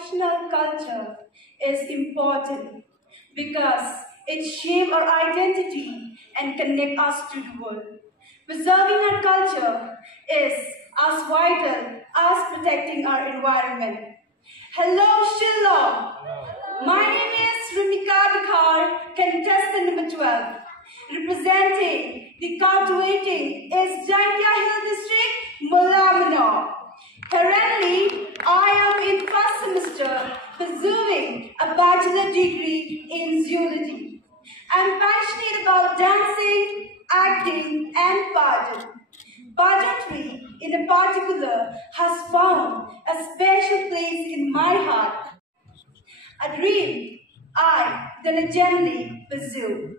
traditional culture is important because it shapes our identity and connects us to the world. Preserving our culture is as vital as protecting our environment. Hello, Shillong. My name is Rimika Dkhar, contestant number 12. Representing the cultivating is Jingiakop district, Mulamano. Currently, I am in first semester pursuing a bachelor degree in zoology. I'm passionate about dancing, acting, and pageant. Pageantry, in particular, has found a special place in my heart. A dream I diligently pursue.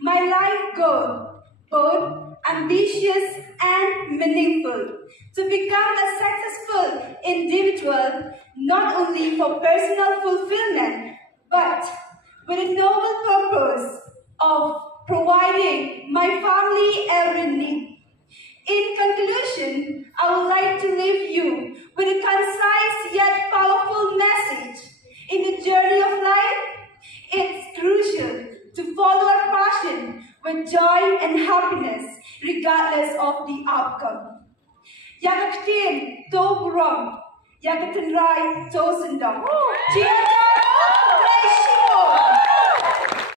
My life goal, both ambitious and meaningful, to become a successful individual, not only for personal fulfillment, but with a noble purpose of providing my family every need. In conclusion, I would like to leave you with a concise yet powerful message. In the journey of life, it's crucial to follow our passion with joy and happiness, regardless of the outcome. Ktien to Burom, Ktien to Shillong. Cheers!